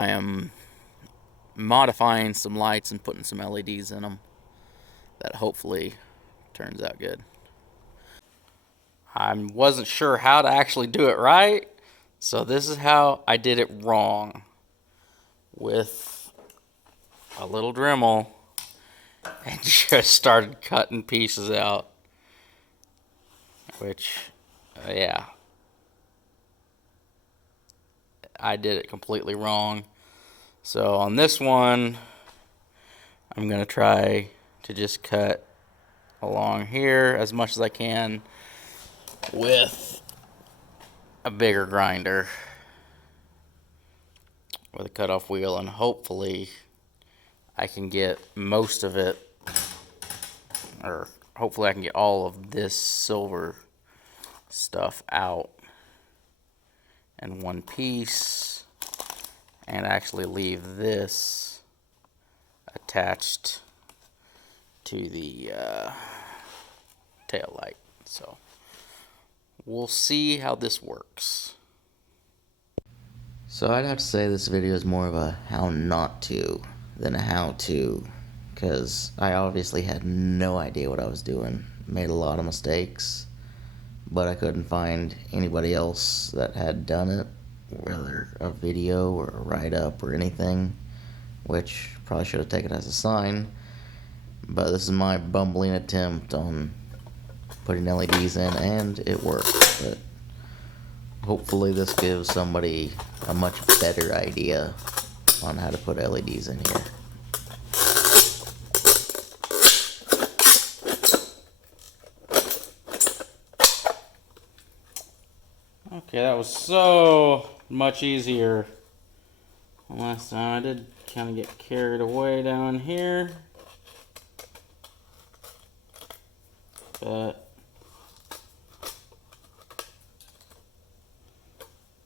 I am modifying some lights and putting some LEDs in them that hopefully turns out good. I wasn't sure how to actually do it right, so this is how I did it wrong. With a little Dremel and just started cutting pieces out, which yeah, I did it completely wrong. So on this one, I'm gonna try to just cut along here as much as I can with a bigger grinder with a cutoff wheel, and hopefully I can get most of it, or hopefully I can get all of this silver stuff out in one piece and actually leave this attached to the tail light. So we'll see how this works. So I'd have to say this video is more of a how not to than a how to, because I obviously had no idea what I was doing. Made a lot of mistakes, but I couldn't find anybody else that had done it, whether a video or a write-up or anything, which probably should have taken it as a sign. But this is my bumbling attempt on putting LEDs in, and it worked. But hopefully this gives somebody a much better idea on how to put LEDs in here. Okay, that was so much easier last time. I did kind of get carried away down here, but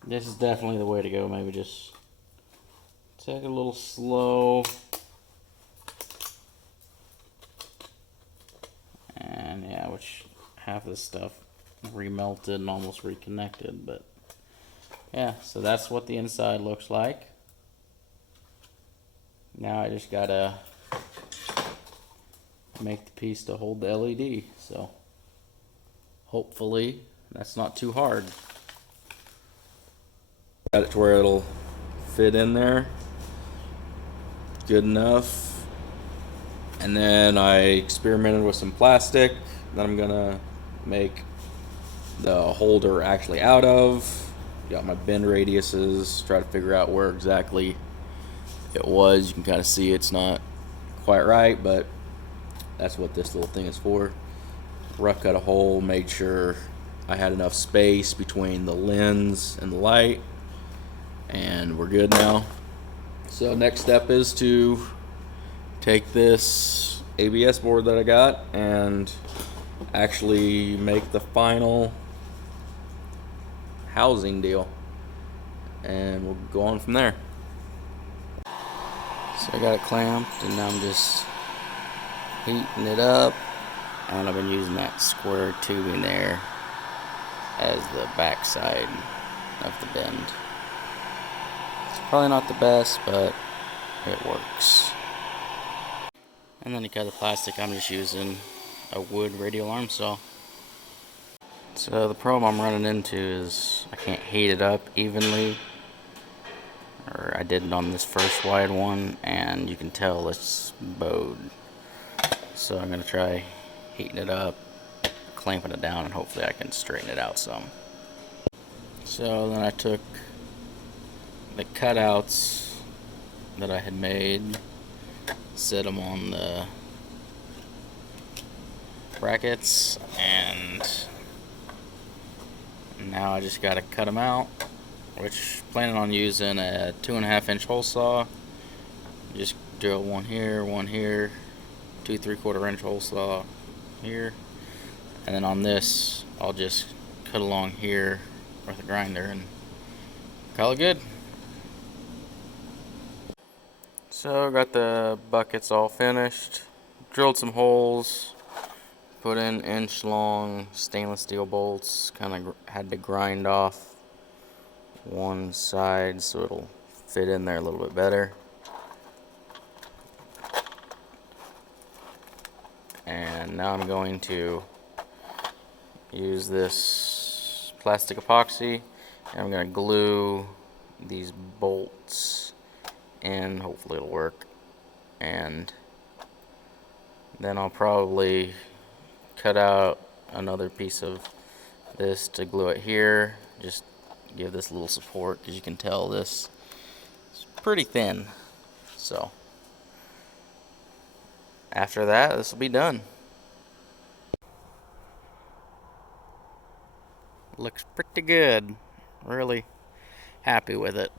this is definitely the way to go. Maybe just take it a little slow. And yeah, which half of this stuff remelted and almost reconnected, but yeah, so that's what the inside looks like. Now I just gotta make the piece to hold the LED, so hopefully that's not too hard. Got it to where it'll fit in there good enough, and then I experimented with some plastic that I'm gonna make the holder actually out of. Got my bend radiuses, try to figure out where exactly it was. You can kind of see it's not quite right, but that's what this little thing is for. Rough cut a hole, made sure I had enough space between the lens and the light, and we're good now. So next step is to take this ABS board that I got and actually make the final housing deal, and we'll go on from there. So I got it clamped, and now I'm just heating it up, and I've been using that square tubing there as the back side of the bend. It's probably not the best, but it works. And then to cut the plastic, I'm just using a wood radial arm saw. So the problem I'm running into is I can't heat it up evenly, or I did it on this first wide one, and you can tell it's bowed. So I'm gonna try heating it up, clamping it down, and hopefully I can straighten it out some. So then I took the cutouts that I had made, set them on the brackets, and now I just gotta cut them out, which planning on using a 2.5-inch hole saw. Just drill one here, 2 3/4-inch hole saw here, and then on this I'll just cut along here with a grinder and call it good. So I got the buckets all finished, drilled some holes, put in inch-long stainless steel bolts. Kind of had to grind off one side so it'll fit in there a little bit better. And now I'm going to use this plastic epoxy, and I'm going to glue these bolts in. Hopefully it'll work. And then I'll probably cut out another piece of this to glue it here. Just give this a little support, because you can tell this is pretty thin. So after that, this will be done. Looks pretty good. Really happy with it.